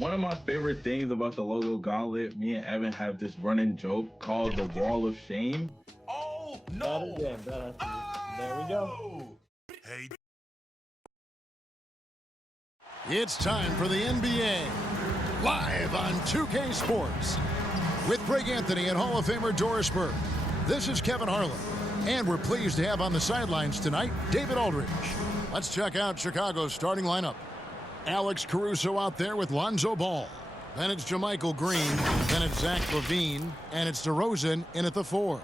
One of my favorite things about the logo gauntlet, me and Evan have this running joke called the Wall of Shame. Oh Not no! again. There we go. Hey. It's time for the NBA, live on 2K Sports. With Greg Anthony and Hall of Famer Doris Burke, this is Kevin Harlan. And we're pleased to have on the sidelines tonight, David Aldridge. Let's check out Chicago's starting lineup. Alex Caruso out there with Lonzo Ball. Then it's JaMychal Green. Then it's Zach LaVine. And it's DeRozan in at the 4.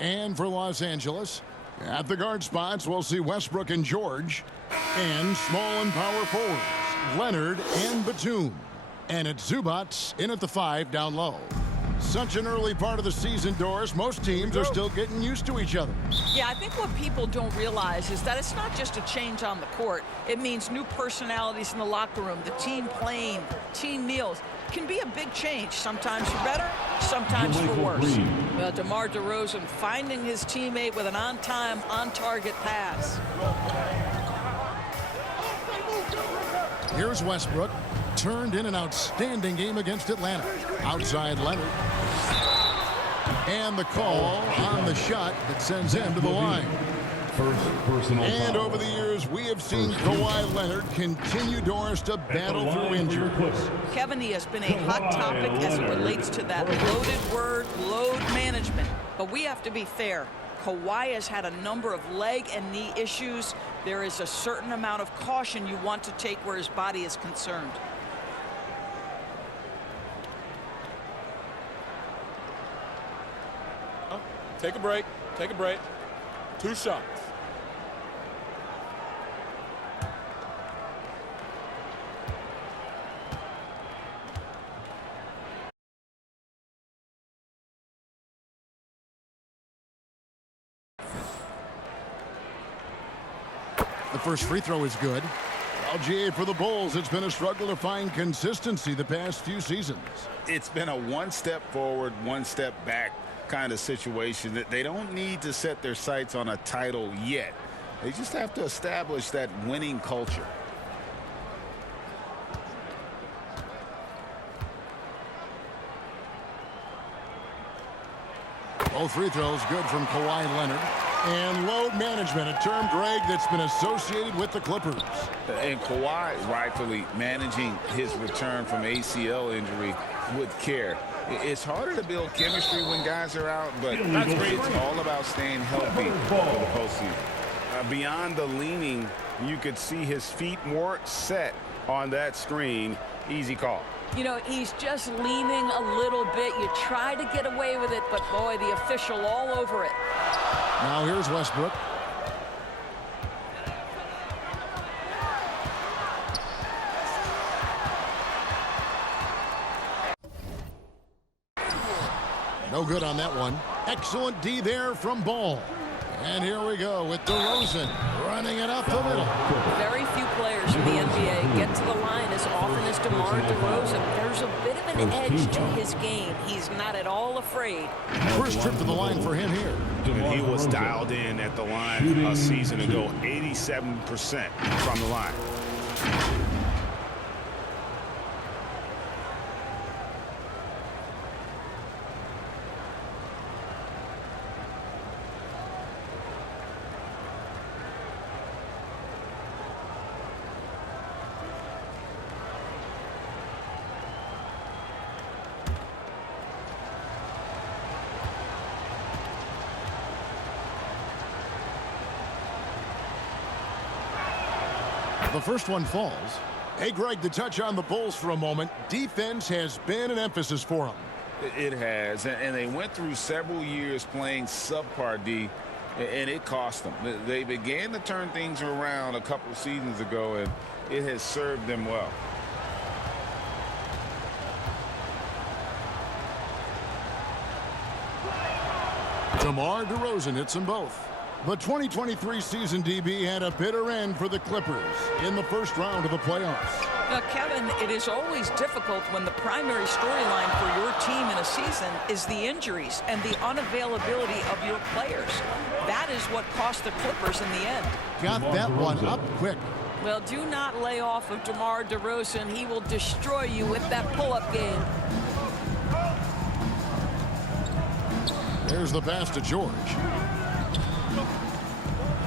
And for Los Angeles, at the guard spots, we'll see Westbrook and George. And small and power forwards, Leonard and Batum. And it's Zubac in at the 5 down low. Such an early part of the season, Doris. Most teams are still getting used to each other. Yeah, I think what people don't realize is that it's not just a change on the court. It means new personalities in the locker room, the team playing, team meals. It can be a big change, sometimes for better, sometimes for worse. Well, DeMar DeRozan finding his teammate with an on-time, on-target pass. Here's Westbrook. Turned in an outstanding game against Atlanta. Outside Leonard. And the call on the shot that sends him to the line. And over the years, we have seen Kawhi Leonard continue, Doris, to battle through injury. Kevin, he has been a hot topic as it relates to that loaded word, load management. But we have to be fair. Kawhi has had a number of leg and knee issues. There is a certain amount of caution you want to take where his body is concerned. Take a break. Take a break. 2 shots. The first free throw is good. LGA for the Bulls. It's been a struggle to find consistency the past few seasons. It's been a one step forward, one step back kind of situation. That they don't need to set their sights on a title yet. They just have to establish that winning culture. Both free throws good from Kawhi Leonard. And load management, a term, Greg, that's been associated with the Clippers. And Kawhi rightfully managing his return from ACL injury with care. It's harder to build chemistry when guys are out, but it's all about staying healthy for the postseason. Beyond the leaning, you could see his feet more set on that screen. Easy call. You know, he's just leaning a little bit. You try to get away with it, but boy, the official all over it. Now here's Westbrook. No good on that one. Excellent D there from Ball. And here we go with DeRozan running it up the middle. Very few players in the NBA get to the line as often as DeMar DeRozan. There's a bit of an edge to his game. He's not at all afraid. First trip to the line for him here. And he was dialed in at the line a season ago, 87% from the line. The first one falls. Hey, Greg, to touch on the Bulls for a moment, defense has been an emphasis for them. It has, and they went through several years playing subpar D, and it cost them. They began to turn things around a couple seasons ago, and it has served them well. DeMar DeRozan hits them both. The 2023 season, DB, had a bitter end for the Clippers in the first round of the playoffs. Now, Kevin, it is always difficult when the primary storyline for your team in a season is the injuries and the unavailability of your players. That is what cost the Clippers in the end. Got that one up quick. Well, do not lay off of DeMar DeRozan. He will destroy you with that pull-up game. There's the pass to George.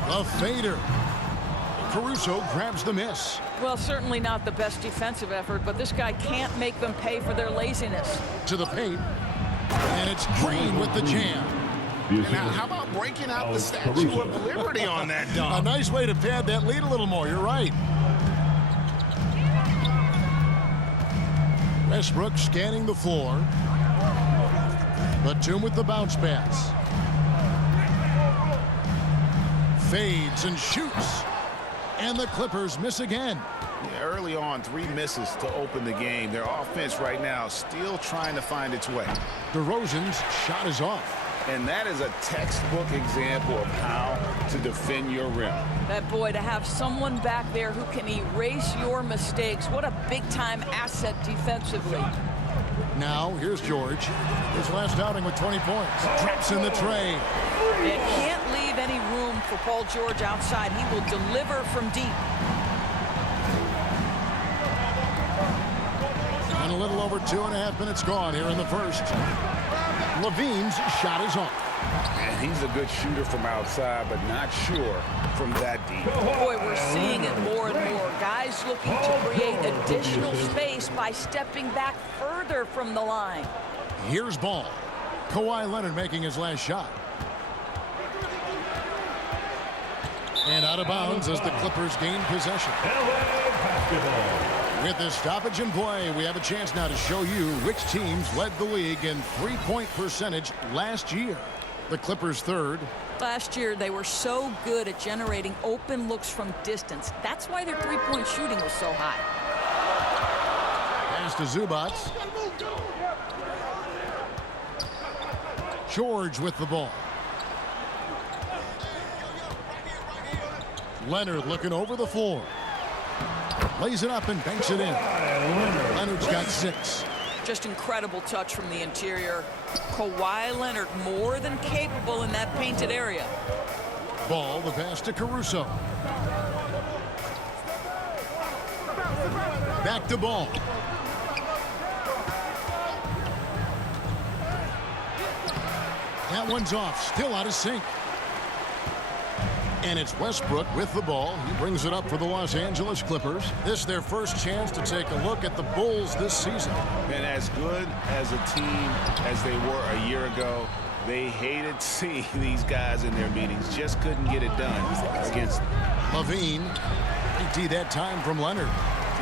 A fader. Caruso grabs the miss. Well, certainly not the best defensive effort, but this guy can't make them pay for their laziness. To the paint. And it's Green with the jam. Now, how about breaking out the Statue of Liberty on that A dunk? nice way to pad that lead a little more. You're right. Westbrook scanning the floor. Batum with the bounce pass. Fades and shoots. And the Clippers miss again. Yeah, early on, 3 misses to open the game. Their offense right now still trying to find its way. DeRozan's shot is off. And that is a textbook example of how to defend your rim. That boy, to have someone back there who can erase your mistakes, what a big-time asset defensively. Now, here's George. His last outing with 20 points. Drops in the tray. You can't leave any room for Paul George outside. He will deliver from deep. And a little over 2.5 minutes gone here in the first. Levine's shot is off. And he's a good shooter from outside, but not sure from that deep. Boy, we're seeing it more and more. Guys looking to create additional space by stepping back further from the line. Here's ball. Kawhi Leonard making his last shot. And out of bounds as the Clippers gain possession. With this stoppage in play, we have a chance now to show you which teams led the league in three-point percentage last year. The Clippers third. Last year, they were so good at generating open looks from distance. That's why their three-point shooting was so high. Pass to Zubac. George with the ball. Leonard looking over the floor. Lays it up and banks it in. Leonard's got 6. Just incredible touch from the interior. Kawhi Leonard more than capable in that painted area. Ball, the pass to Caruso. Back to Ball. That one's off, still out of sync. And it's Westbrook with the ball. He brings it up for the Los Angeles Clippers. This is their first chance to take a look at the Bulls this season. And as good as a team as they were a year ago, they hated seeing these guys in their meetings. Just couldn't get it done against them. Levine, ET that time from Leonard.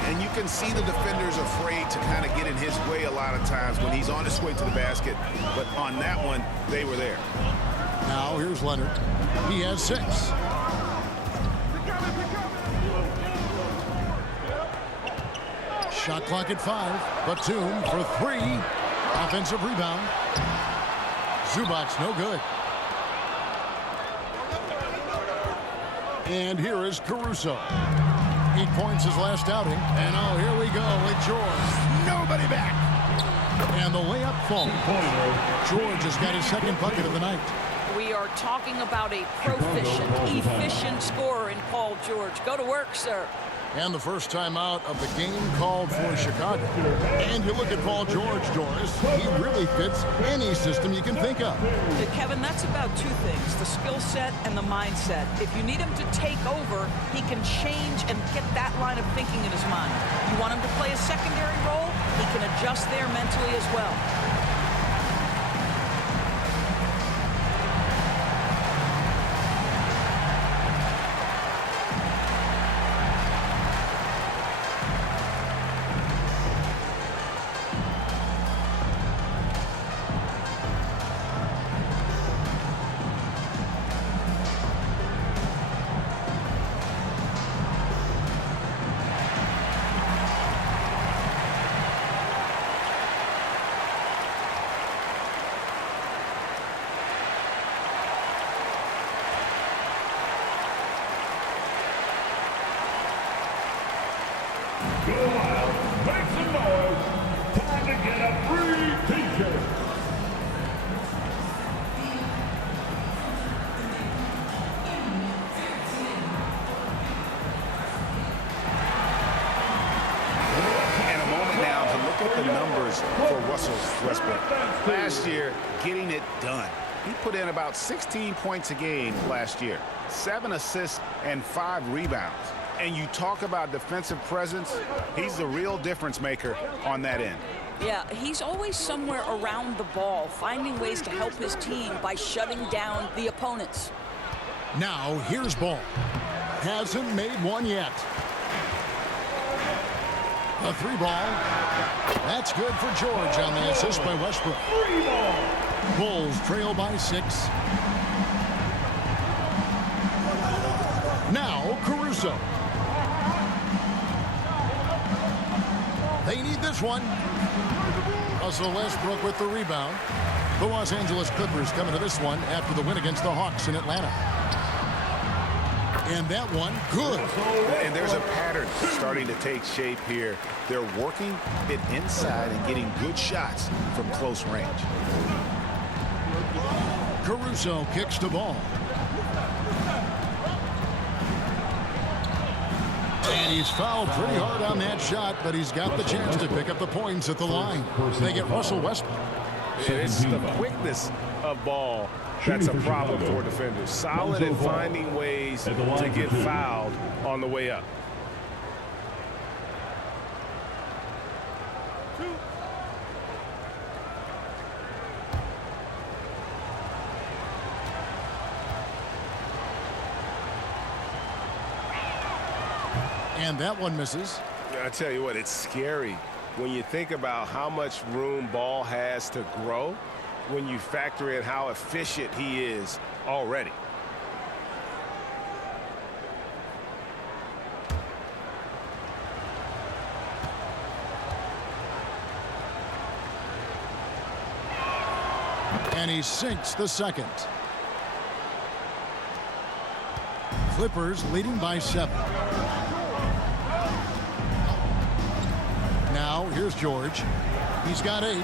And you can see the defenders afraid to kind of get in his way a lot of times when he's on his way to the basket. But on that one, they were there. Now here's Leonard. He has 6. Shot clock at 5. Batum for 3. Offensive rebound. Zubac no good. And here is Caruso. 8 points his last outing. And oh, here we go with George. Nobody back. And the layup falls. George has got his second bucket of the night. We are talking about a proficient, efficient scorer in Paul George. Go to work, sir. And the first time out of the game called for Chicago. And you look at Paul George, Doris, he really fits any system you can think of. Kevin, that's about 2 things, the skill set and the mindset. If you need him to take over, he can change and get that line of thinking in his mind. You want him to play a secondary role, he can adjust there mentally as well. Go out, make some noise. Time to get a free t-shirt. Russell Westbrook. Last year, getting it done. He put in about 16 points a game last year, 7 assists and 5 rebounds. And you talk about defensive presence, he's the real difference maker on that end. Yeah, he's always somewhere around the ball, finding ways to help his team by shutting down the opponents. Now, here's Ball. Hasn't made one yet. A 3 ball. That's good for George on the assist by Westbrook. Bulls trail by 6. Now, Caruso. They need this one. Russell Westbrook with the rebound. The Los Angeles Clippers coming to this one after the win against the Hawks in Atlanta. And that one, good. And there's a pattern starting to take shape here. They're working it inside and getting good shots from close range. Caruso kicks the ball. And he's fouled pretty hard on that shot, but he's got the chance to pick up the points at the line. They get Russell Westbrook. It's the quickness of Ball that's a problem for defenders. Solid at finding ways to get fouled on the way up. And that one misses. I tell you what, it's scary when you think about how much room Ball has to grow when you factor in how efficient he is already. And he sinks the second. Clippers leading by 7. Now, here's George. He's got 8.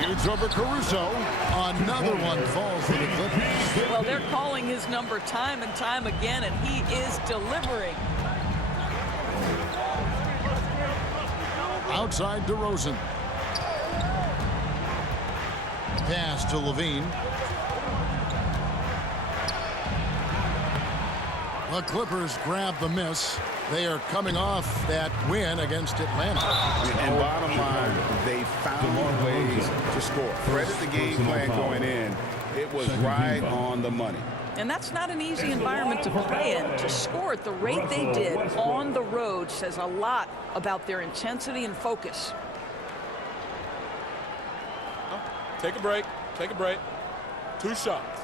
Shoots over Caruso. Another one falls for the Clippers. Well, they're calling his number time and time again, and he is delivering. Outside DeRozan. Pass to Levine. The Clippers grab the miss. They are coming off that win against Atlanta. And bottom line, they found ways to score. Credit the game plan going in. It was right on the money. And that's not an easy environment to play in. To score at the rate they did on the road says a lot about their intensity and focus. Take a break. Take a break. 2 shots.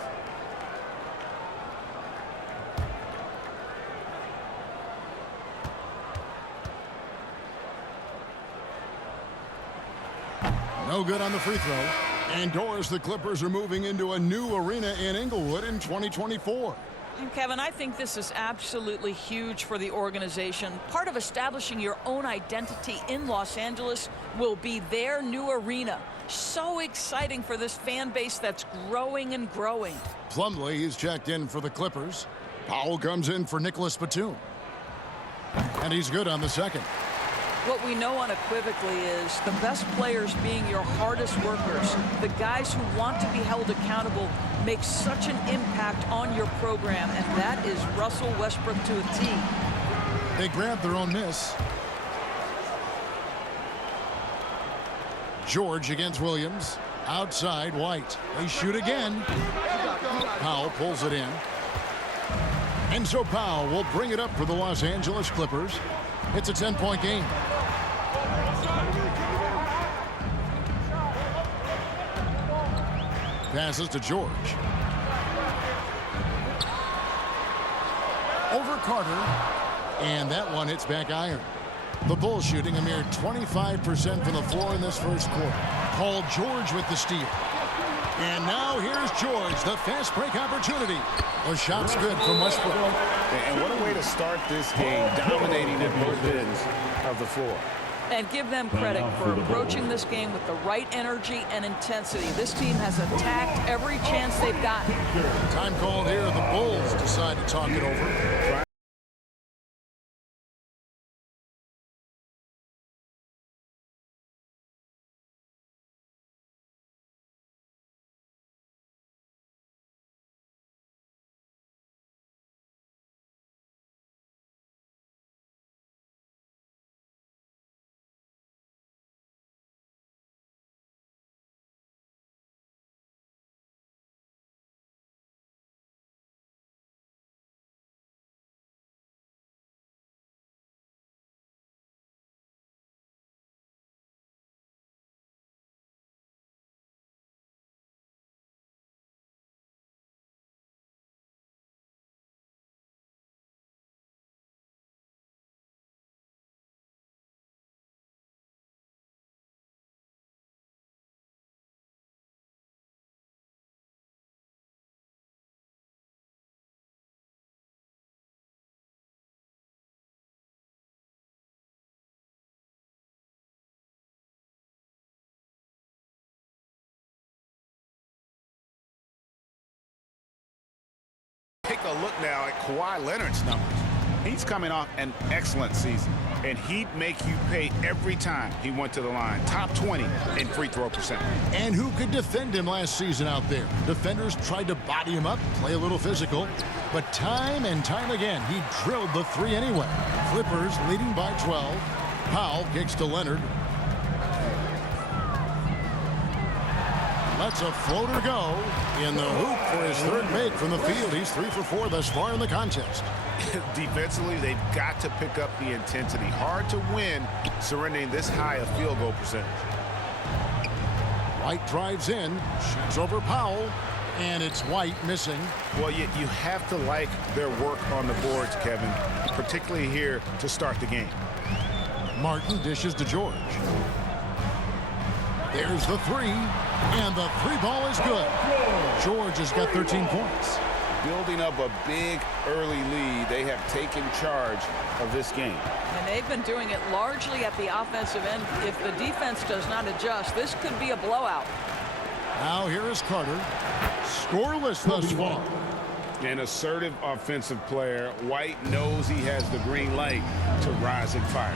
No good on the free throw. Indoors, the Clippers are moving into a new arena in Inglewood in 2024. And Kevin, I think this is absolutely huge for the organization. Part of establishing your own identity in Los Angeles will be their new arena. So exciting for this fan base that's growing and growing. Plumlee is checked in for the Clippers. Powell comes in for Nicholas Batum. And he's good on the second. What we know unequivocally is the best players being your hardest workers, the guys who want to be held accountable, make such an impact on your program, and that is Russell Westbrook to a T. They grab their own miss. George against Williams. Outside, White. They shoot again. Powell pulls it in. And so Powell will bring it up for the Los Angeles Clippers. It's a 10-point game. Passes to George. Over Carter. And that one hits back iron. The Bulls shooting a mere 25% from the floor in this first quarter. Paul George with the steal. And now here's George, the fast break opportunity. The shot's good from Westbrook. And what a way to start this game, dominating at both ends of the floor. And give them credit for approaching this game with the right energy and intensity. This team has attacked every chance they've gotten. Time called here. The Bulls decide to talk it over. a look now at Kawhi Leonard's numbers. He's coming off an excellent season, and he'd make you pay every time he went to the line. Top 20 in free throw percentage. And who could defend him last season out there? Defenders tried to body him up, play a little physical, but time and time again, he drilled the three anyway. Clippers leading by 12. Powell kicks to Leonard. Lets a floater go in the hoop for his third make from the field. He's 3 for 4 thus far in the contest. Defensively, they've got to pick up the intensity. Hard to win surrendering this high a field goal percentage. White drives in, shoots over Powell, and it's White missing. Well, you have to like their work on the boards, Kevin, particularly here to start the game. Martin dishes to George. There's the three, and the three ball is good. George has got 13 points. Building up a big early lead, they have taken charge of this game. And they've been doing it largely at the offensive end. If the defense does not adjust, this could be a blowout. Now here is Carter. Scoreless thus far. An assertive offensive player. White knows he has the green light to rise and fire.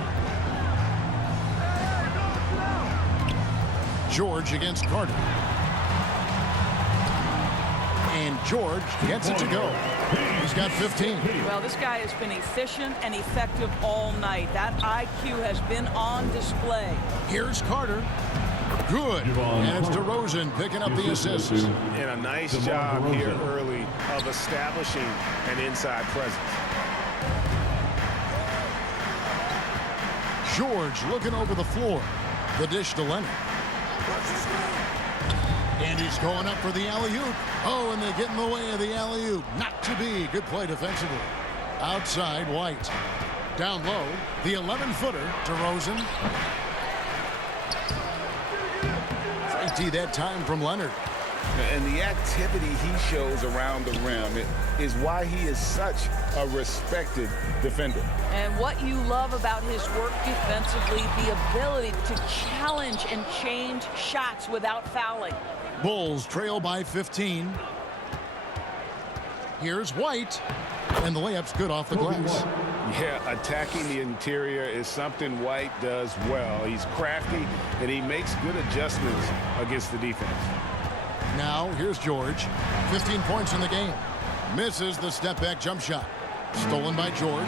George against Carter. And George gets it to go. He's got 15. Well, this guy has been efficient and effective all night. That IQ has been on display. Here's Carter. Good. And it's DeRozan picking up the assist. And a nice job here early of establishing an inside presence. George looking over the floor. The dish to Leonard. And he's going up for the alley-oop. Oh, and they get in the way of the alley-oop. Not to be. Good play defensively. Outside, White. Down low, the 11-footer, DeRozan. Safety that time from Leonard. And the activity he shows around the rim is why he is such a respected defender. And what you love about his work defensively, the ability to challenge and change shots without fouling. Bulls trail by 15. Here's White. And the layup's good off the glass. Yeah, attacking the interior is something White does well. He's crafty, and he makes good adjustments against the defense. Now, here's George. 15 points in the game. Misses the step-back jump shot. Stolen by George.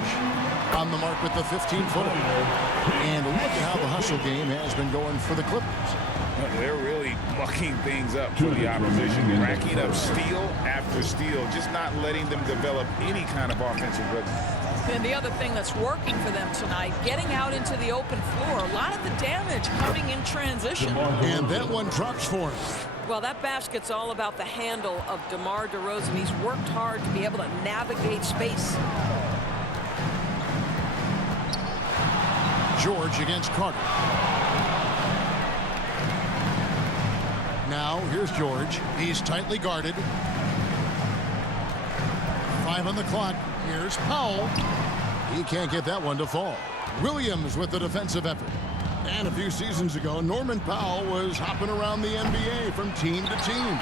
On the mark with the 15-footer. And look at how the hustle game has been going for the Clippers. They're really mucking things up for the opposition, racking up steal after steal, just not letting them develop any kind of offensive rhythm. And the other thing that's working for them tonight, getting out into the open floor, a lot of the damage coming in transition. And that one drops for him. Well, that basket's all about the handle of DeMar DeRozan. He's worked hard to be able to navigate space. George against Carter. Now, here's George. He's tightly guarded. 5 on the clock. Here's Powell. He can't get that one to fall. Williams with the defensive effort. And a few seasons ago, Norman Powell was hopping around the NBA from team to team.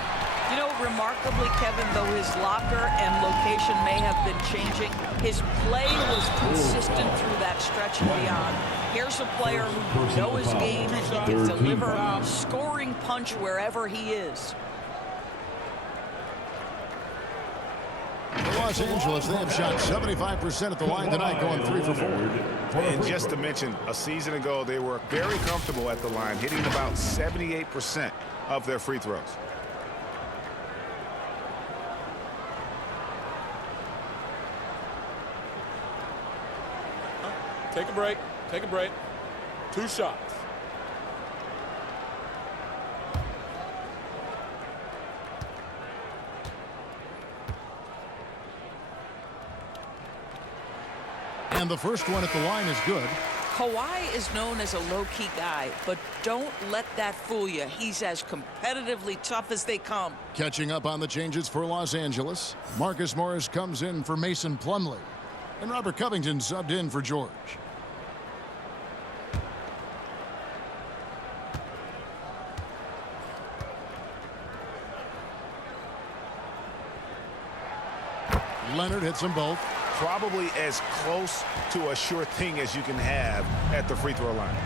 You know, remarkably, Kevin, though his locker and location may have been changing, his play was consistent through that stretch and beyond. Here's a player who knows his game and he can deliver a scoring punch wherever he is. Los Angeles, they have shot 75% at the line tonight, going 3 for 4. And just to mention, a season ago, they were very comfortable at the line, hitting about 78% of their free throws. Take a break. Take a break. 2 shots. And the first one at the line is good. Kawhi is known as a low-key guy, but don't let that fool you. He's as competitively tough as they come. Catching up on the changes for Los Angeles. Marcus Morris comes in for Mason Plumlee. And Robert Covington subbed in for George. Leonard hits them both. Probably as close to a sure thing as you can have at the free throw line.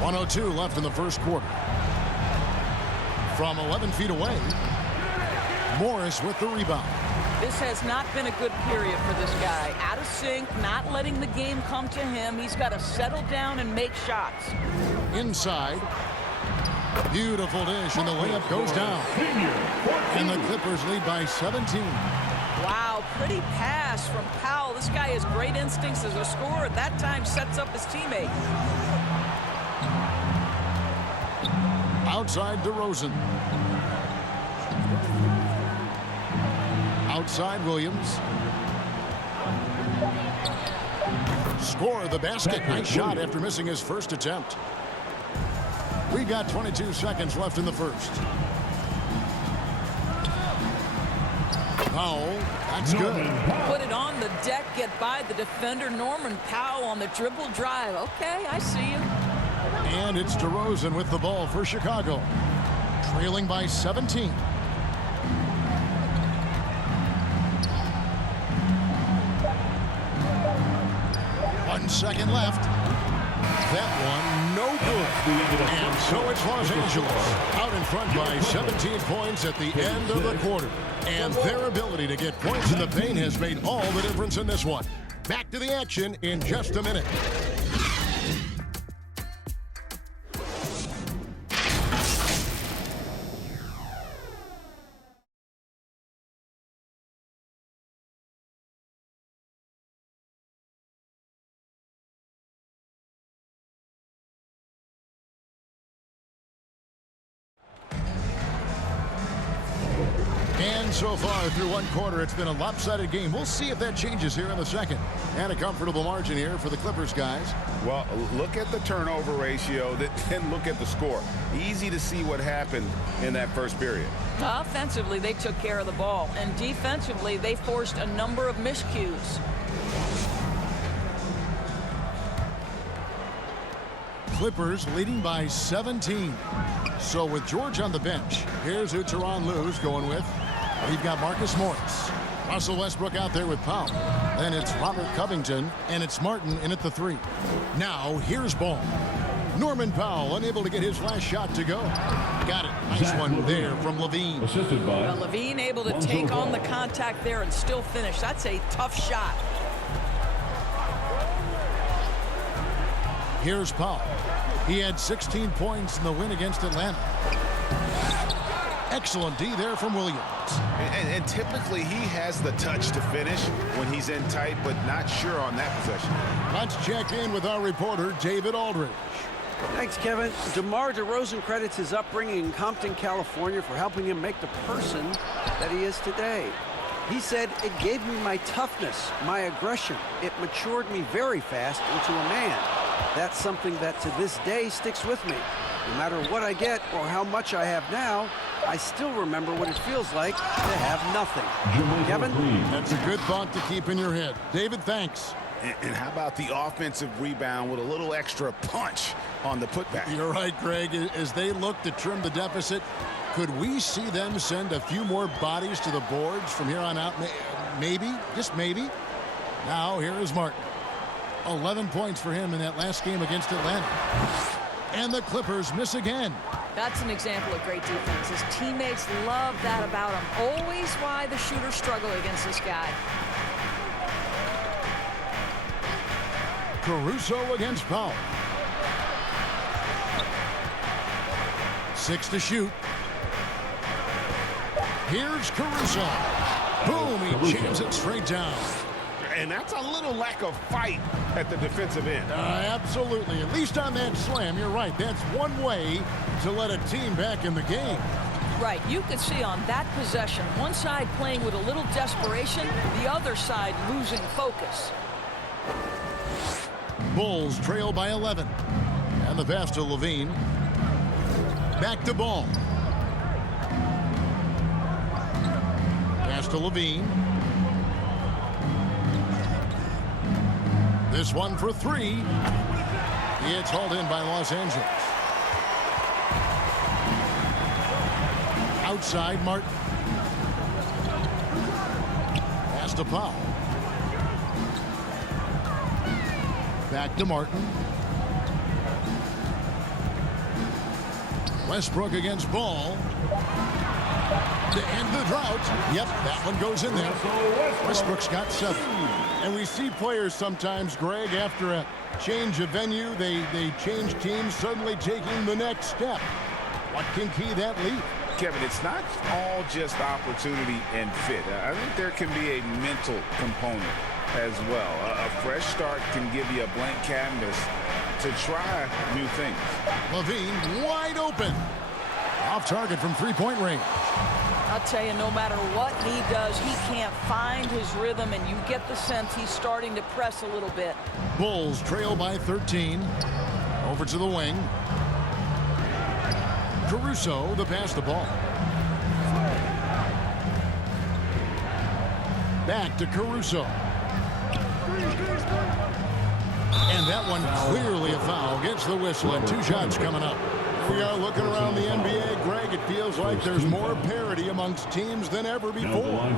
1:02 left in the first quarter. From 11 feet away, Morris with the rebound. This has not been a good period for this guy. Out of sync, not letting the game come to him. He's got to settle down and make shots. Inside. Beautiful dish, and the layup goes down. And the Clippers lead by 17. Wow, pretty pass from Powell. This guy has great instincts as a scorer. At that time, sets up his teammate. Outside DeRozan. Outside Williams. Score the basket. Nice shot after missing his first attempt. We got 22 seconds left in the first. Powell, that's good. Put it on the deck, get by the defender. Norman Powell on the dribble drive. Okay, I see you. And it's DeRozan with the ball for Chicago. Trailing by 17. One second left. That one, no good. And so it's Los Angeles out in front by 17 points at the end of the quarter. And their ability to get points in the paint has made all the difference in this one. Back to the action in just a minute. And so far through one quarter, it's been a lopsided game. We'll see if that changes here in the second. And a comfortable margin here for the Clippers, guys. Well, look at the turnover ratio, then look at the score. Easy to see what happened in that first period. Offensively, they took care of the ball. And defensively, they forced a number of miscues. Clippers leading by 17. So with George on the bench, here's who Tyronn Lue's going with. We've got Marcus Morris. Russell Westbrook out there with Powell. Then it's Robert Covington, and it's Martin in at the 3. Now here's Ball. Norman Powell unable to get his last shot to go. Got it. Nice one there from LaVine. Assisted by Well, LaVine able to take on the contact there and still finish. That's a tough shot. Here's Powell. He had 16 points in the win against Atlanta. Excellent D there from Williams. And typically he has the touch to finish when he's in tight, but not sure on that possession. Let's check in with our reporter, David Aldridge. Thanks, Kevin. DeMar DeRozan credits his upbringing in Compton, California for helping him make the person that he is today. He said, "It gave me my toughness, my aggression. It matured me very fast into a man. That's something that to this day sticks with me. No matter what I get or how much I have now, I still remember what it feels like to have nothing." Kevin? That's a good thought to keep in your head. David, thanks. And how about the offensive rebound with a little extra punch on the putback? You're right, Greg. As they look to trim the deficit, could we see them send a few more bodies to the boards from here on out? Maybe, just maybe. Now, here is Martin. 11 points for him in that last game against Atlanta. And the Clippers miss again. That's an example of great defense. His teammates love that about him. Always why the shooters struggle against this guy. Caruso against Powell. 6 to shoot. Here's Caruso. Boom, he jams it straight down. And that's a little lack of fight at the defensive end. Absolutely. At least on that slam, you're right. That's one way to let a team back in the game. Right. You could see on that possession, one side playing with a little desperation, the other side losing focus. Bulls trail by 11. And the pass to LaVine. Back to Ball. Pass to LaVine. This one for 3. It's hauled in by Los Angeles. Outside Martin. Pass to Powell. Back to Martin. Westbrook against Ball. To end the drought. Yep, that one goes in there. Westbrook's got 7. And we see players sometimes, Greg, after a change of venue, they change teams, suddenly taking the next step. What can key that leap? Kevin, it's not all just opportunity and fit. I think there can be a mental component as well. A fresh start can give you a blank canvas to try new things. LaVine wide open. Off target from three-point range. I'll tell you, no matter what he does, he can't find his rhythm, and you get the sense he's starting to press a little bit. Bulls trail by 13. Over to the wing. Caruso, the pass the ball. Back to Caruso. And that one clearly a foul. Gets the whistle and 2 shots coming up. We are looking around the NBA, Greg. It feels like there's more parity amongst teams than ever before.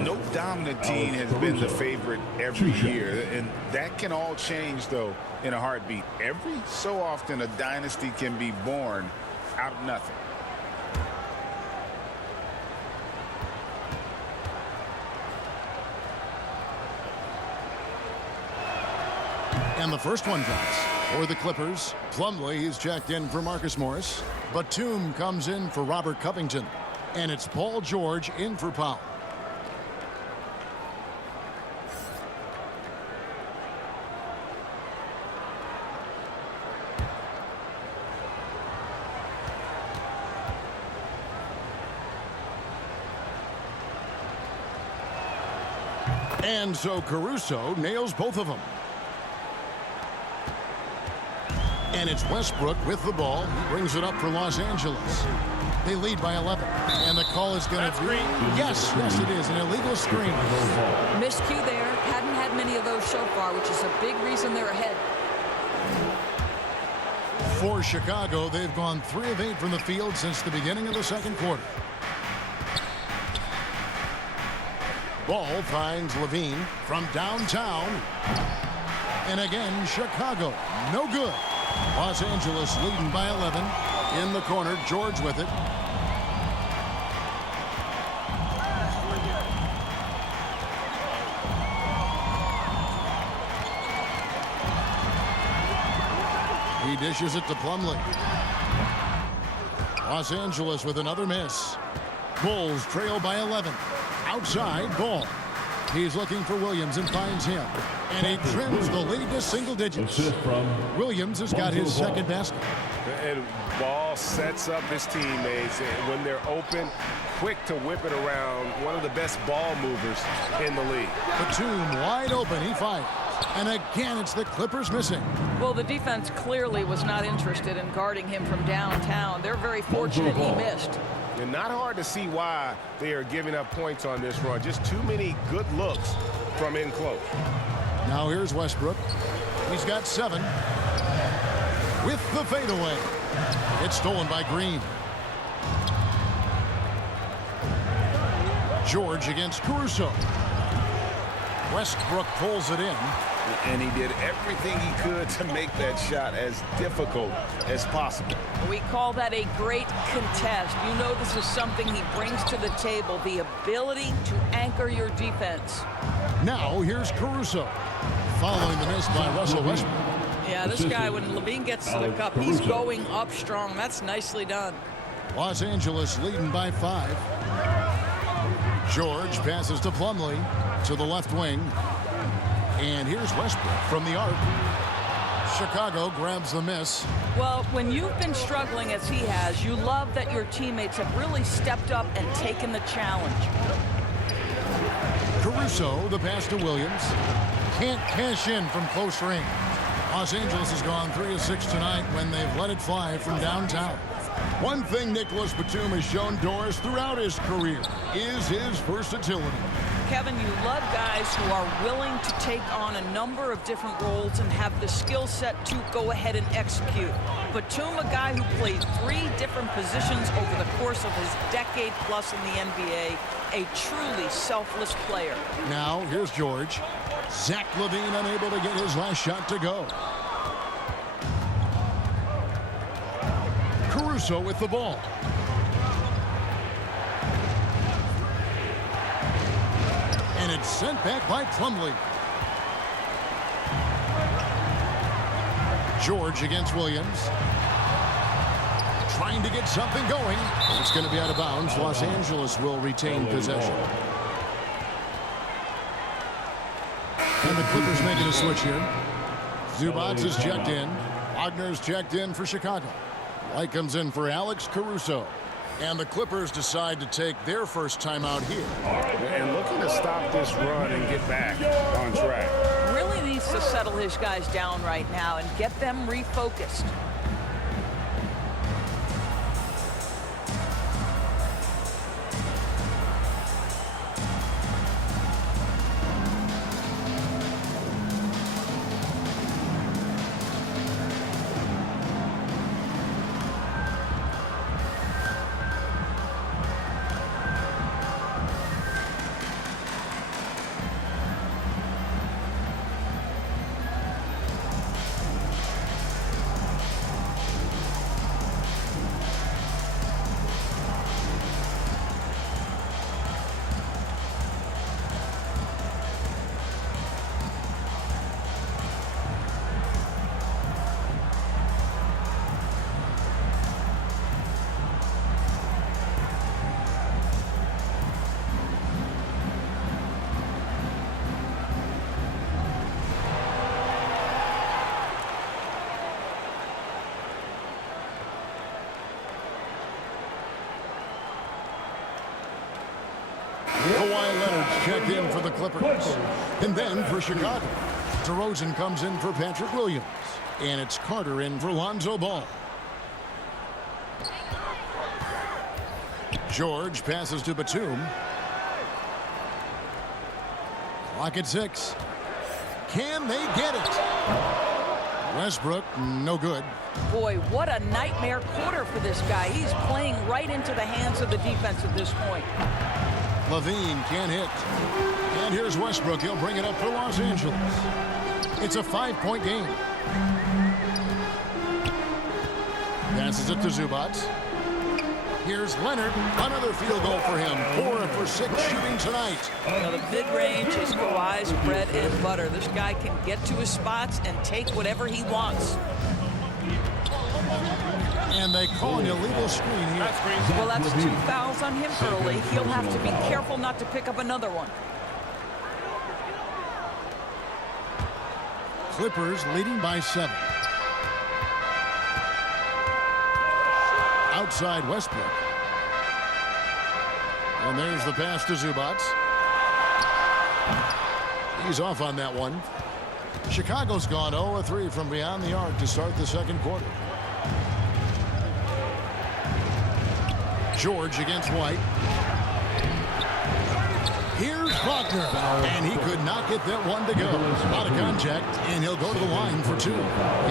No dominant team has been the favorite every year, and that can all change, though, in a heartbeat. Every so often, a dynasty can be born out of nothing. And the first one drops for the Clippers. Plumlee, he's checked in for Marcus Morris. Batum comes in for Robert Covington. And it's Paul George in for Powell. And so Caruso nails both of them. And it's Westbrook with the ball. He brings it up for Los Angeles. They lead by 11. And the call is going to be... Yes, it is. An illegal screen. Miscue there. Hadn't had many of those so far, which is a big reason they're ahead. For Chicago, they've gone 3 of 8 from the field since the beginning of the second quarter. Ball finds LaVine from downtown. And again, Chicago. No good. Los Angeles leading by 11. In the corner, George with it. He dishes it to Plumlee. Los Angeles with another miss. Bulls trail by 11. Outside, Ball. He's looking for Williams and finds him. And he trims the lead to single digits. Williams has got his second basket. And Ball sets up his teammates, and when they're open, quick to whip it around. One of the best ball movers in the league. Batum wide open. He fires. And again, it's the Clippers missing. Well, the defense clearly was not interested in guarding him from downtown. They're very fortunate he missed. And not hard to see why they are giving up points on this run. Just too many good looks from in close. Now here's Westbrook. He's got 7. With the fadeaway. It's stolen by Green. George against Caruso. Westbrook pulls it in. And he did everything he could to make that shot as difficult as possible. We call that a great contest. You know this is something he brings to the table, the ability to anchor your defense. Now here's Caruso. Following the miss by Russell Westbrook. Yeah, this guy, when LaVine gets to the cup, he's going up strong. That's nicely done. Los Angeles leading by 5. George passes to Plumlee to the left wing. And here's Westbrook from the arc. Chicago grabs the miss. Well, when you've been struggling as he has, you love that your teammates have really stepped up and taken the challenge. Caruso, the pass to Williams. Can't cash in from close range. Los Angeles has gone 3 of 6 tonight when they've let it fly from downtown. One thing Nicholas Batum has shown Doris throughout his career is his versatility. Kevin, you love guys who are willing to take on a number of different roles and have the skill set to go ahead and execute. Batum, a guy who played 3 different positions over the course of his decade plus in the NBA, a truly selfless player. Now, here's George. Zach LaVine unable to get his last shot to go. Caruso with the ball. And it's sent back by Plumlee. George against Williams. Trying to get something going. It's going to be out of bounds. Los Angeles will retain possession. And the Clippers making a switch here. Zubac is checked in. Wagner's checked in for Chicago. White comes in for Alex Caruso. And the Clippers decide to take their first timeout here. And looking to stop this run and get back on track. Really needs to settle his guys down right now and get them refocused. Kawhi Leonard's checked in for the Clippers. And then for Chicago, DeRozan comes in for Patrick Williams. And it's Carter in for Lonzo Ball. George passes to Batum. Clock at 6. Can they get it? Westbrook, no good. Boy, what a nightmare quarter for this guy. He's playing right into the hands of the defense at this point. LaVine can't hit. And here's Westbrook. He'll bring it up for Los Angeles. It's a 5-point game. Passes it to Zubac. Here's Leonard. Another field goal for him. 4 for 6 shooting tonight. Now the mid-range is Kawhi's bread and butter. This guy can get to his spots and take whatever he wants. And they call an illegal screen here. Well, that's 2 fouls on him early. He'll have to be careful not to pick up another one. Clippers leading by 7. Outside Westbrook. And there's the pass to Zubac. He's off on that one. Chicago's gone 0-3 from beyond the arc to start the second quarter. George against White. Here's Faulkner. And he could not get that one to go. Out of contact, and he'll go to the line for 2.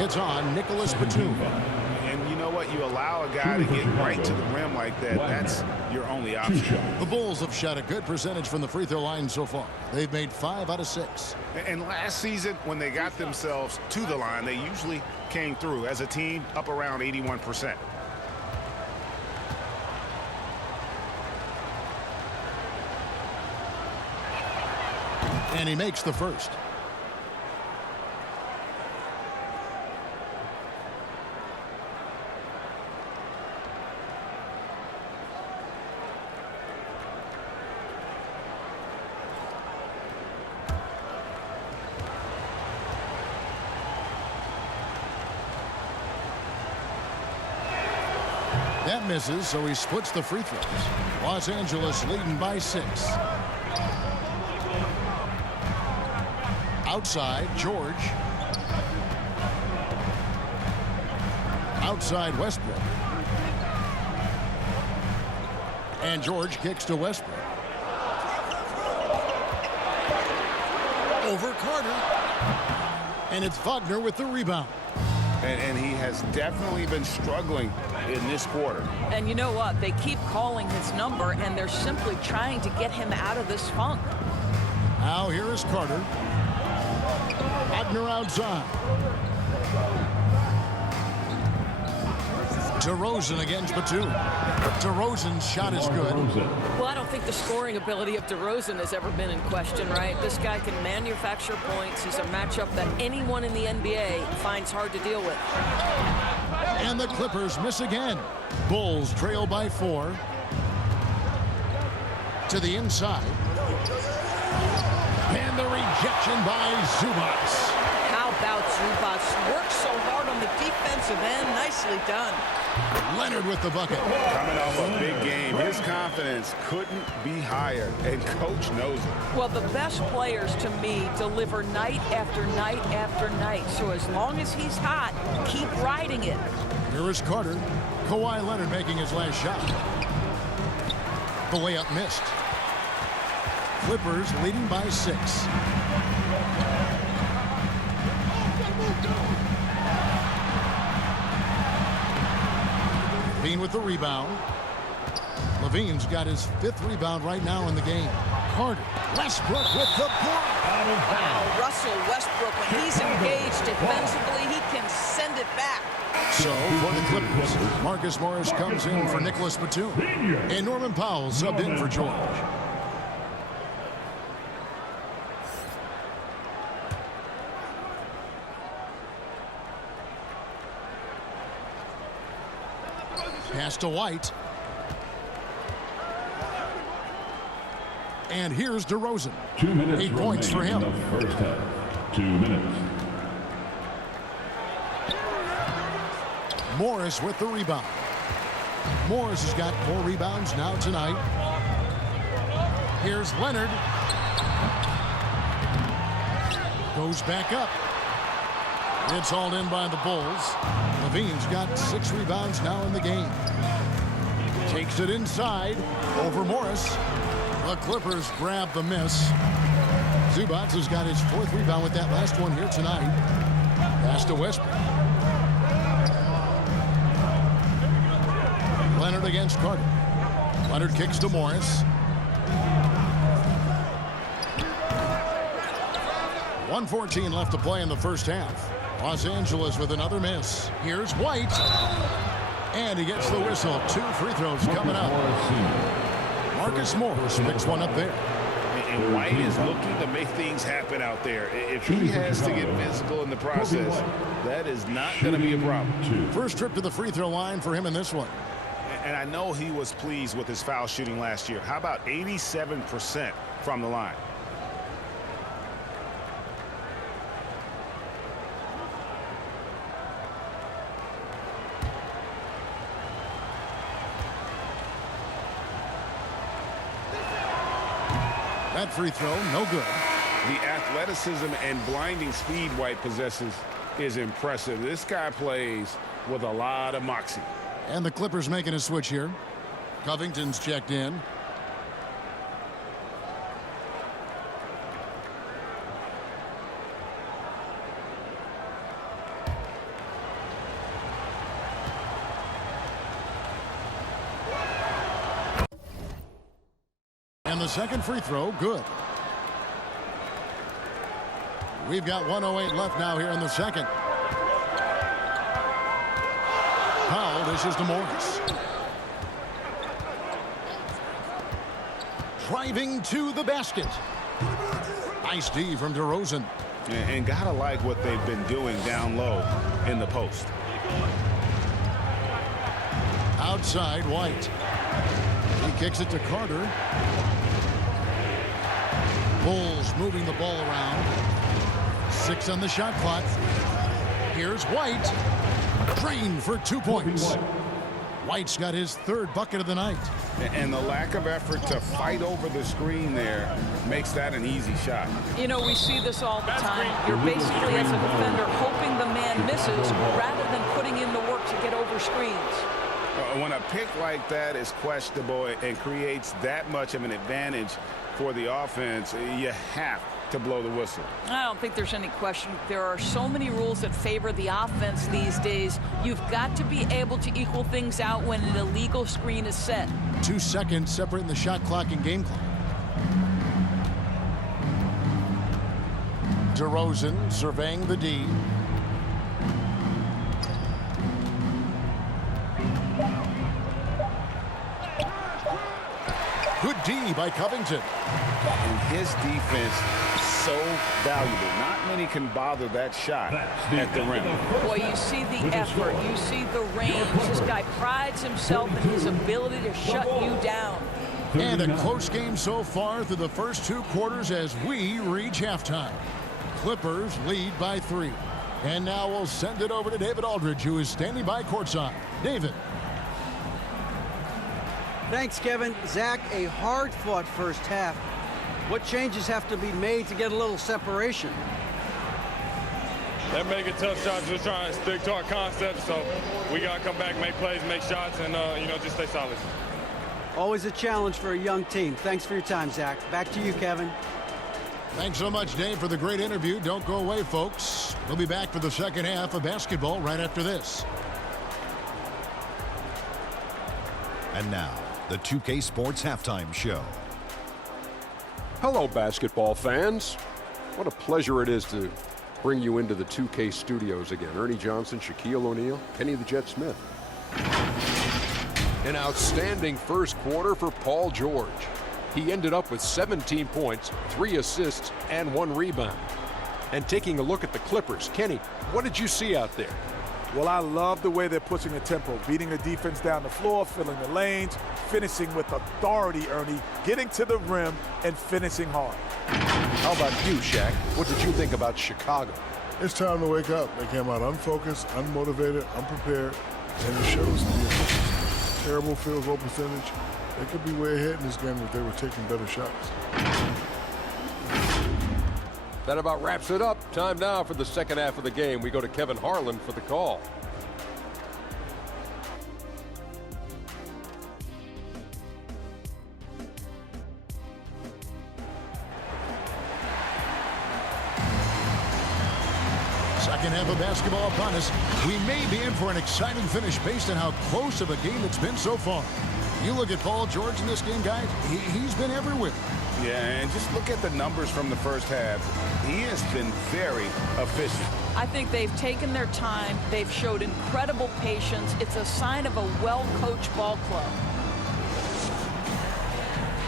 It's on Nicholas Batum. And you know what? You allow a guy to get right to the rim like that. That's your only option. The Bulls have shot a good percentage from the free throw line so far. They've made 5 out of 6. And last season, when they got themselves to the line, they usually came through as a team up around 81%. And he makes the first. That misses, so he splits the free throws. Los Angeles leading by 6. Outside, George. Outside, Westbrook. And George kicks to Westbrook. over Carter. And it's Wagner with the rebound. And he has definitely been struggling in this quarter. And you know what? They keep calling his number, and they're simply trying to get him out of this funk. Now here is Carter. Wagner outside. DeRozan against Batum. DeRozan's shot is good. Well, I don't think the scoring ability of DeRozan has ever been in question, right? This guy can manufacture points. He's a matchup that anyone in the NBA finds hard to deal with. And the Clippers miss again. Bulls trail by 4. To the inside. And the rejection by Zubac. How about Zubac? Worked so hard on the defensive end. Nicely done. Leonard with the bucket. Coming off a big game, his confidence couldn't be higher, and coach knows it. Well, the best players to me deliver night after night after night. So as long as he's hot, keep riding it. Here is Carter. Kawhi Leonard making his last shot. The layup missed. Clippers leading by 6. Levine with the rebound. Levine's got his 5th rebound right now in the game. Carter. Westbrook with the block. Wow, Russell Westbrook, when he's engaged defensively, he can send it back. So, for the Clippers, Marcus Morris comes in for Nicholas Batum. And Norman Powell subbed in for George. Pass to White. And here's DeRozan. 2 minutes 8 points for him. in the first half. 2 minutes. Morris with the rebound. Morris has got 4 rebounds now tonight. Here's Leonard. Goes back up. It's hauled in by the Bulls. Levine's got 6 rebounds now in the game. Takes it inside over Morris. The Clippers grab the miss. Zubac has got his 4th rebound with that last one here tonight. Pass to Westbrook. Leonard against Carter. Leonard kicks to Morris. 1:14 left to play in the first half. Los Angeles with another miss. Here's White. And he gets the whistle. 2 free throws coming up. Marcus Morris picks one up there. And White is looking to make things happen out there. If he has to get physical in the process, that is not going to be a problem. First trip to the free throw line for him in this one. And I know he was pleased with his foul shooting last year. How about 87% from the line? That free throw, no good. The athleticism and blinding speed White possesses is impressive. This guy plays with a lot of moxie. And the Clippers making a switch here. Covington's checked in. And the second free throw, good. We've got 1:08 left now here in the second. Powell dishes to Morris. Driving to the basket. Nice D from DeRozan. And gotta like what they've been doing down low in the post. Outside, White. He kicks it to Carter. Bulls moving the ball around. 6 on the shot clock. Here's White. Drained for 2 points. White's got his 3rd bucket of the night. And the lack of effort to fight over the screen there makes that an easy shot. You know, we see this all the time. You're basically, as a defender, hoping the man misses rather than putting in the work to get over screens. When a pick like that is questionable and creates that much of an advantage for the offense, you have to blow the whistle. I don't think there's any question. There are so many rules that favor the offense these days. You've got to be able to equal things out when an illegal screen is set. 2 seconds separating the shot clock and game clock. DeRozan surveying the D. Good D by Covington. And his defense so valuable. Not many can bother that shot at the rim. Boy, you see the effort. You see the range. This guy prides himself in his ability to shut you down. And a close game so far through the first 2 quarters as we reach halftime. Clippers lead by 3. And now we'll send it over to David Aldridge, who is standing by courtside. David. Thanks, Kevin. Zach, a hard-fought first half. What changes have to be made to get a little separation? They're making tough shots. We're trying to stick to our concept, so we got to come back, make plays, make shots, and, just stay solid. Always a challenge for a young team. Thanks for your time, Zach. Back to you, Kevin. Thanks so much, Dave, for the great interview. Don't go away, folks. We'll be back for the second half of basketball right after this. And now, the 2K Sports Halftime Show. Hello, basketball fans. What a pleasure it is to bring you into the 2K studios again. Ernie Johnson, Shaquille O'Neal, Kenny the Jet Smith. An outstanding first quarter for Paul George. He ended up with 17 points, 3 assists, and 1 rebound. And taking a look at the Clippers, Kenny, what did you see out there? Well, I love the way they're pushing the tempo, beating the defense down the floor, filling the lanes, finishing with authority, Ernie, getting to the rim and finishing hard. How about you, Shaq? What did you think about Chicago? It's time to wake up. They came out unfocused, unmotivated, unprepared, and it shows the terrible field goal percentage. They could be way ahead in this game if they were taking better shots. That about wraps it up. Time now for the second half of the game. We go to Kevin Harlan for the call. Second half of basketball upon us. We may be in for an exciting finish based on how close of a game it's been so far. You look at Paul George in this game, guys, he's been everywhere. Yeah, and just look at the numbers from the first half. He has been very efficient. I think they've taken their time. They've showed incredible patience. It's a sign of a well-coached ball club.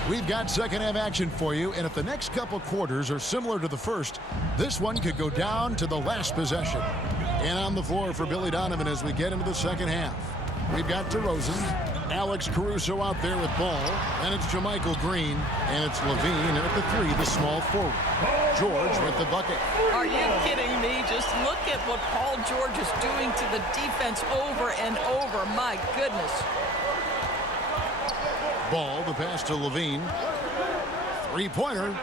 We've got second half action for you, and if the next couple quarters are similar to the first, this one could go down to the last possession. And on the floor for Billy Donovan as we get into the second half. We've got DeRozan. Alex Caruso out there with ball. And it's JaMychal Green. And it's Levine. And at the 3, the small forward. George with the bucket. Are you kidding me? Just look at what Paul George is doing to the defense over and over. My goodness. Ball, the pass to Levine. 3-pointer.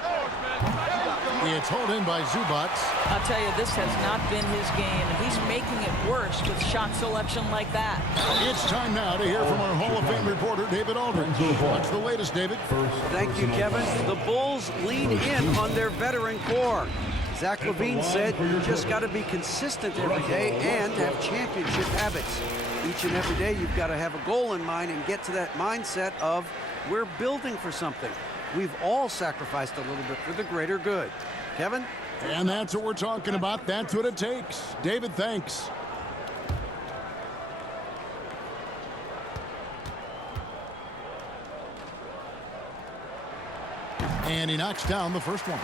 It's hauled in by Zubac. I'll tell you, this has not been his game, and he's making it worse with shot selection like that. It's time now to hear from our Hall of Fame reporter, David Aldridge. What's the latest, David? Thank you, Kevin. The Bulls lean in on their veteran core. Zach LaVine said you just got to be consistent every day and have championship habits. Each and every day you've got to have a goal in mind and get to that mindset of we're building for something. We've all sacrificed a little bit for the greater good. Kevin? And that's what we're talking about. That's what it takes. David, thanks. And he knocks down the first one.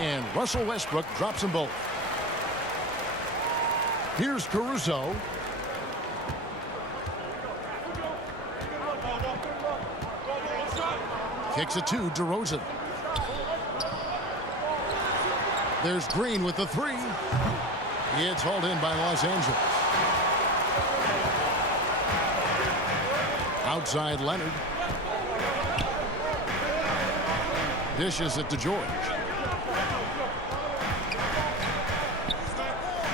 And Russell Westbrook drops them both. Here's Caruso. Kicks it to DeRozan. There's Green with the 3. It's hauled in by Los Angeles. Outside Leonard. Dishes it to George.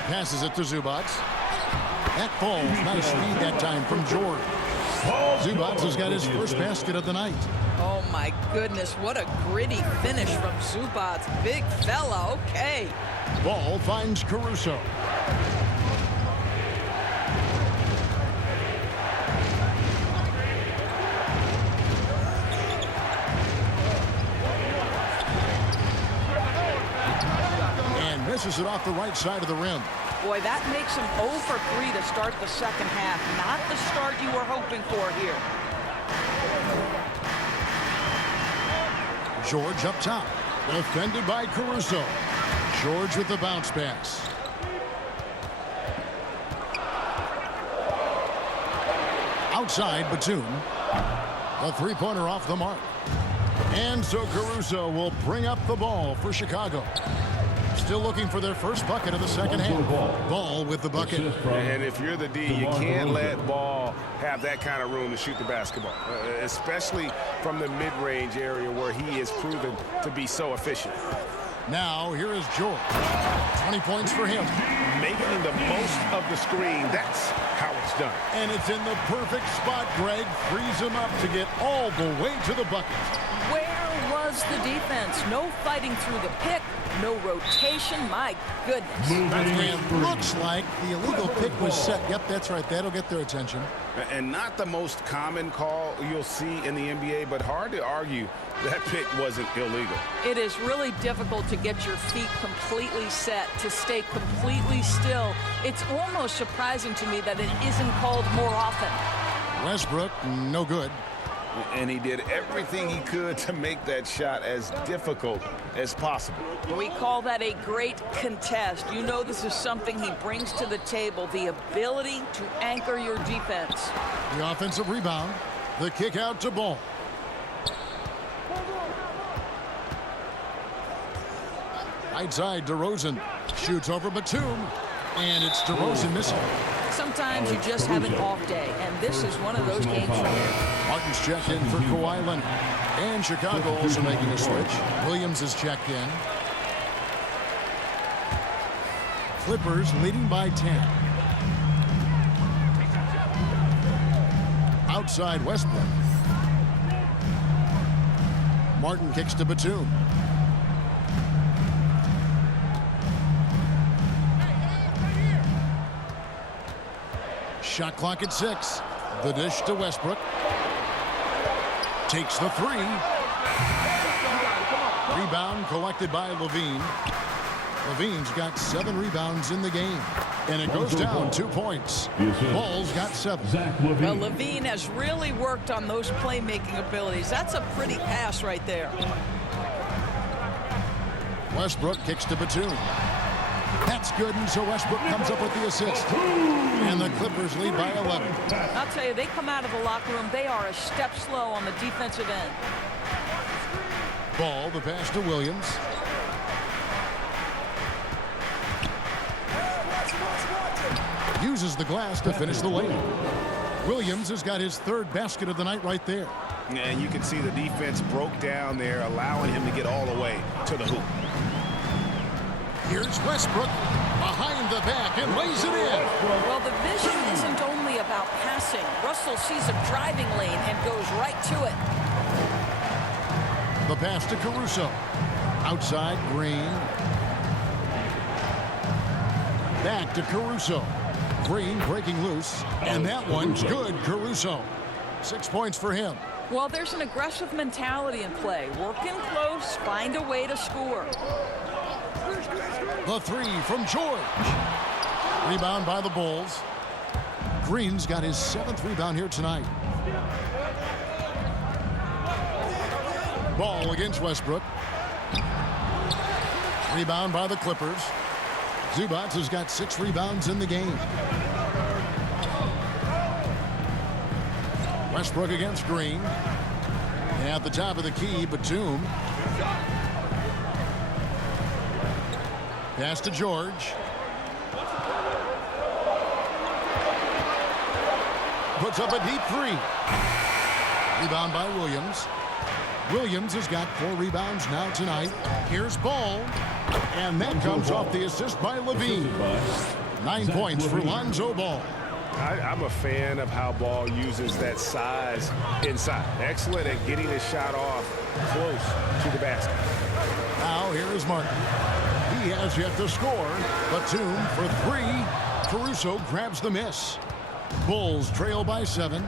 Passes it to Zubac. That falls. Nice feed that time from George. Zubac has got his first basket of the night. Oh, my goodness. What a gritty finish from Zubac. Big fella. Okay. Ball finds Caruso. And misses it off the right side of the rim. Boy, that makes him 0 for 3 to start the second half. Not the start you were hoping for here. George up top. Defended by Caruso. George with the bounce pass. Outside Batum. A three-pointer off the mark. And so Caruso will bring up the ball for Chicago. Still looking for their first bucket of the second half. Ball with the bucket. And if you're the D, you can't let Ball have that kind of room to shoot the basketball, especially from the mid-range area where he is proven to be so efficient. Now, here is George. 20 points for him. Making the most of the screen, that's how it's done. And it's in the perfect spot. Greg frees him up to get all the way to the bucket. Where was the defense? No fighting through the pick. No rotation. My goodness. And looks like the illegal pick was set. Yep, that's right. That'll get their attention. And not the most common call you'll see in the NBA, but hard to argue that pick wasn't illegal. It is really difficult to get your feet completely set, to stay completely still. It's almost surprising to me that it isn't called more often. Westbrook, no good. And he did everything he could to make that shot as difficult as possible. We call that a great contest. You know this is something he brings to the table, the ability to anchor your defense. The offensive rebound. The kick out to Ball. Right side, DeRozan. Shoots over Batum. And it's DeRozan missing. Sometimes you just have an off day, and this is one of those games for him. Martin's checked in for Kawhi Leonard. And Chicago also making a switch. Williams is checked in. Clippers leading by 10. Outside Westbrook. Martin kicks to Batum. Shot clock at 6. The dish to Westbrook. Takes the three. Rebound collected by Levine. Levine's got 7 rebounds in the game. And it goes down 2 points. Ball's got 7. Well, Levine has really worked on those playmaking abilities. That's a pretty pass right there. Westbrook kicks to Batum. That's good, and so Westbrook comes up with the assist. And the Clippers lead by 11. I'll tell you, they come out of the locker room, they are a step slow on the defensive end. Ball, the pass to Williams. Uses the glass to finish the layup. Williams has got his 3rd basket of the night right there. And you can see the defense broke down there, allowing him to get all the way to the hoop. Here's Westbrook behind the back and lays it in. Well, the vision isn't only about passing. Russell sees a driving lane and goes right to it. The pass to Caruso. Outside, Green. Back to Caruso. Green breaking loose. And that one's good, Caruso. 6 points for him. Well, there's an aggressive mentality in play. Work in close, find a way to score. The three from George. Rebound by the Bulls. Green's got his 7th rebound here tonight. Ball against Westbrook. Rebound by the Clippers. Zubac has got 6 rebounds in the game. Westbrook against Green. At the top of the key, Batum. Pass to George. puts up a deep three. Rebound by Williams. Williams has got 4 rebounds now tonight. Here's Ball. And that comes off the assist by Levine. 9 points for Lonzo Ball. I'm a fan of how Ball uses that size inside. Excellent at getting his shot off close to the basket. Now here is Martin. He has yet to score. Batum for 3. Caruso grabs the miss. Bulls trail by 7.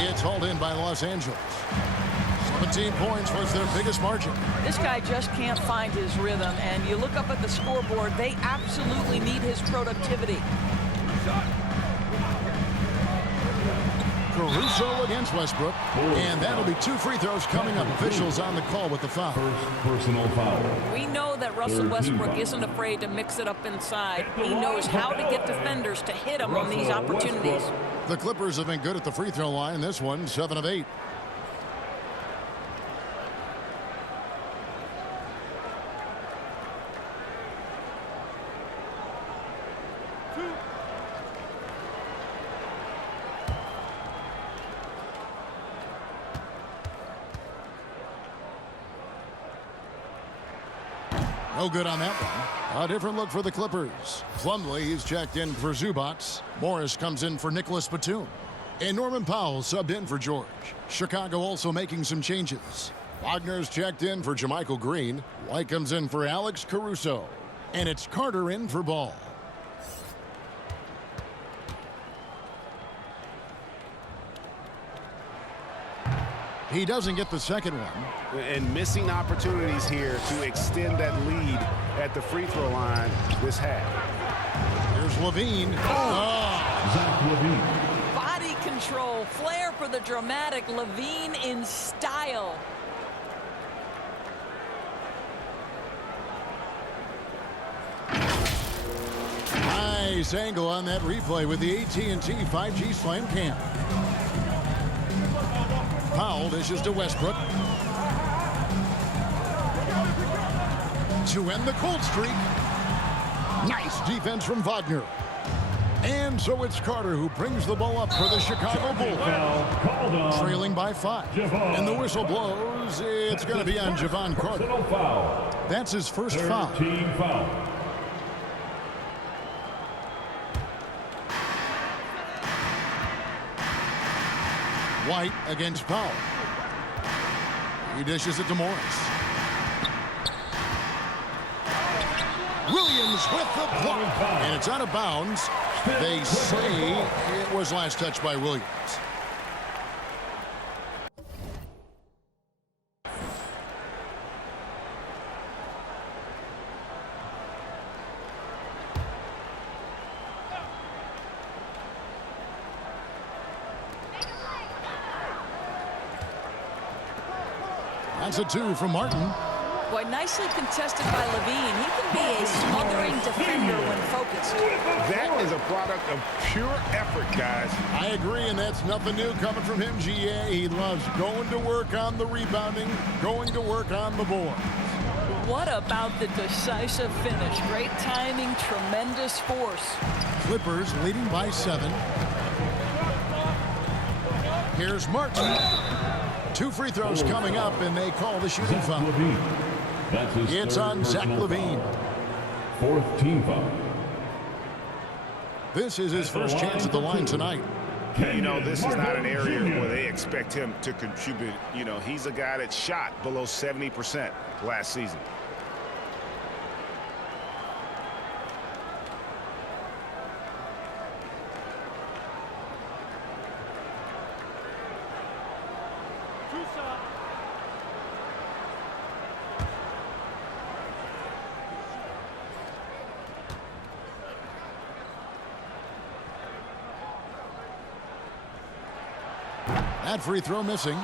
It's hauled in by Los Angeles. 17 points was their biggest margin. This guy just can't find his rhythm, and you look up at the scoreboard, they absolutely need his productivity. Caruso against Westbrook, and that'll be 2 free throws coming up. Officials on the call with the foul. First personal foul. We know that Russell Westbrook isn't afraid to mix it up inside. He knows how to get defenders to hit him on these opportunities. The Clippers have been good at the free throw line. This one, 7 of 8. No good on that one. A different look for the Clippers. Plumlee is checked in for Zubats. Morris comes in for Nicholas Batum. And Norman Powell subbed in for George. Chicago also making some changes. Wagner's checked in for JaMychal Green. White comes in for Alex Caruso. And it's Carter in for Ball. He doesn't get the second one. And missing opportunities here to extend that lead at the free throw line this half. Here's Levine. Zach Levine. Body control, flair for the dramatic. Levine in style. Nice angle on that replay with the AT&T 5G Slam Cam. Powell dishes to Westbrook. To end the cold streak. Nice defense from Wagner. And so it's Carter who brings the ball up for the Chicago Bulls. Trailing by 5. And the whistle blows. It's going to be on Javon Carter. That's his first foul. Team foul. White against Powell. He dishes it to Morris. Williams with the block. And it's out of bounds. They say it was last touched by Williams. That's a 2 from Martin. Boy, nicely contested by Levine. He can be a smothering defender when focused. That is a product of pure effort, guys. I agree, and that's nothing new coming from him, GA. He loves going to work on the rebounding, going to work on the board. What about the decisive finish? Great timing, tremendous force. Clippers leading by 7. Here's Martin. 2 free throws coming up, and they call the shooting foul. It's on Zach Levine. 4th team foul. This is his first chance at the line tonight. You know, this is not an area where they expect him to contribute. You know, he's a guy that shot below 70% last season. That free throw missing.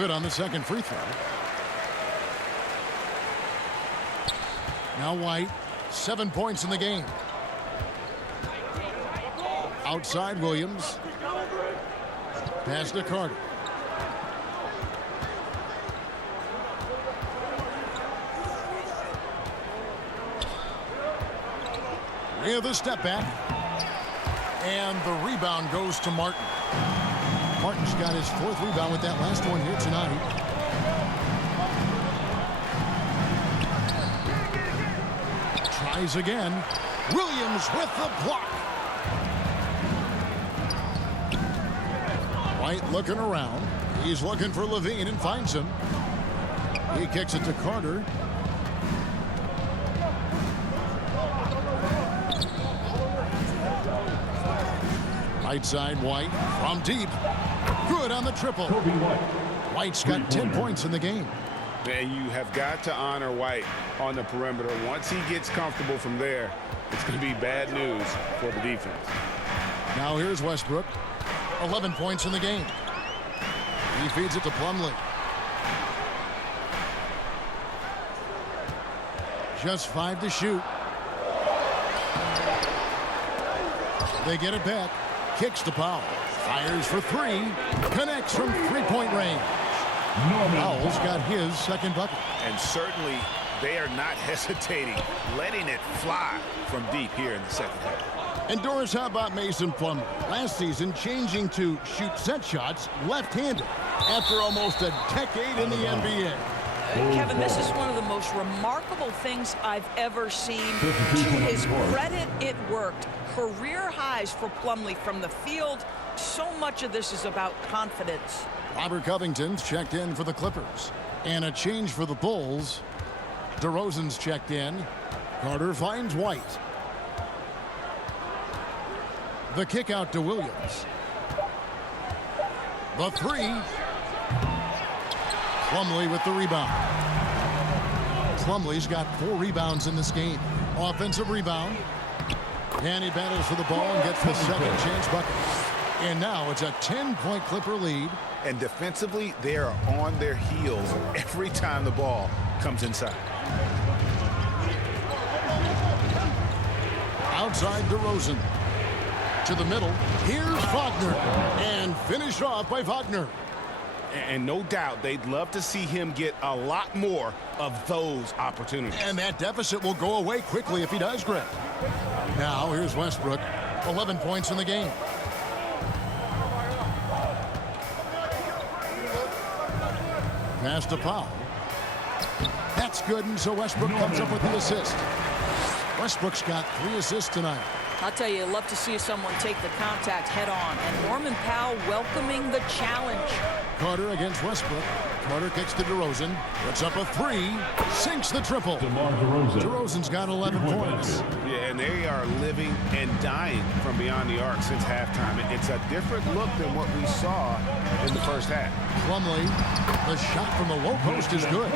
Good on the second free throw. Now White, 7 points in the game. Outside Williams. Pass to Carter. With a step back. And the rebound goes to Martin. Martin's got his 4th rebound with that last one here tonight. Tries again. Williams with the block. White looking around. He's looking for Levine and finds him. He kicks it to Carter. Right side, White from deep. Good on the triple. White's got 10 points in the game. And you have got to honor White on the perimeter. Once he gets comfortable from there, it's going to be bad news for the defense. Now here's Westbrook. 11 points in the game. He feeds it to Plumlee. Just 5 to shoot. They get it back. Kicks to Powell. Fires for 3. Connects from 3-point range. Powell's got his second bucket. And certainly they are not hesitating, letting it fly from deep here in the second half. And Doris, how about Mason Plumlee? Last season changing to shoot set shots left-handed after almost a decade in the NBA. Kevin, this is one of the most remarkable things I've ever seen. To his credit, it worked. Career highs for Plumlee from the field. So much of this is about confidence. Robert Covington's checked in for the Clippers. And a change for the Bulls. DeRozan's checked in. Carter finds White. The kick out to Williams. The 3. Plumlee with the rebound. Plumlee's got 4 rebounds in this game. Offensive rebound. And he battles for the ball and gets the second chance bucket. And now it's a 10-point Clipper lead. And defensively, they are on their heels every time the ball comes inside. Outside DeRozan. To the middle. Here's Wagner. And finished off by Wagner. And no doubt they'd love to see him get a lot more of those opportunities. And that deficit will go away quickly if he does, Greg. Now here's Westbrook. 11 points in the game. Pass to Powell. That's good, and so Westbrook comes up with the assist. Westbrook's got 3 assists tonight. I'll tell you, love to see someone take the contact head on. And Norman Powell welcoming the challenge. Carter against Westbrook. Carter kicks to DeRozan. Puts up a 3. Sinks the triple. DeRozan's got 11 points. Yeah, and they are living and dying from beyond the arc since halftime. It's a different look than what we saw in the first half. Plumlee, the shot from the low post is good.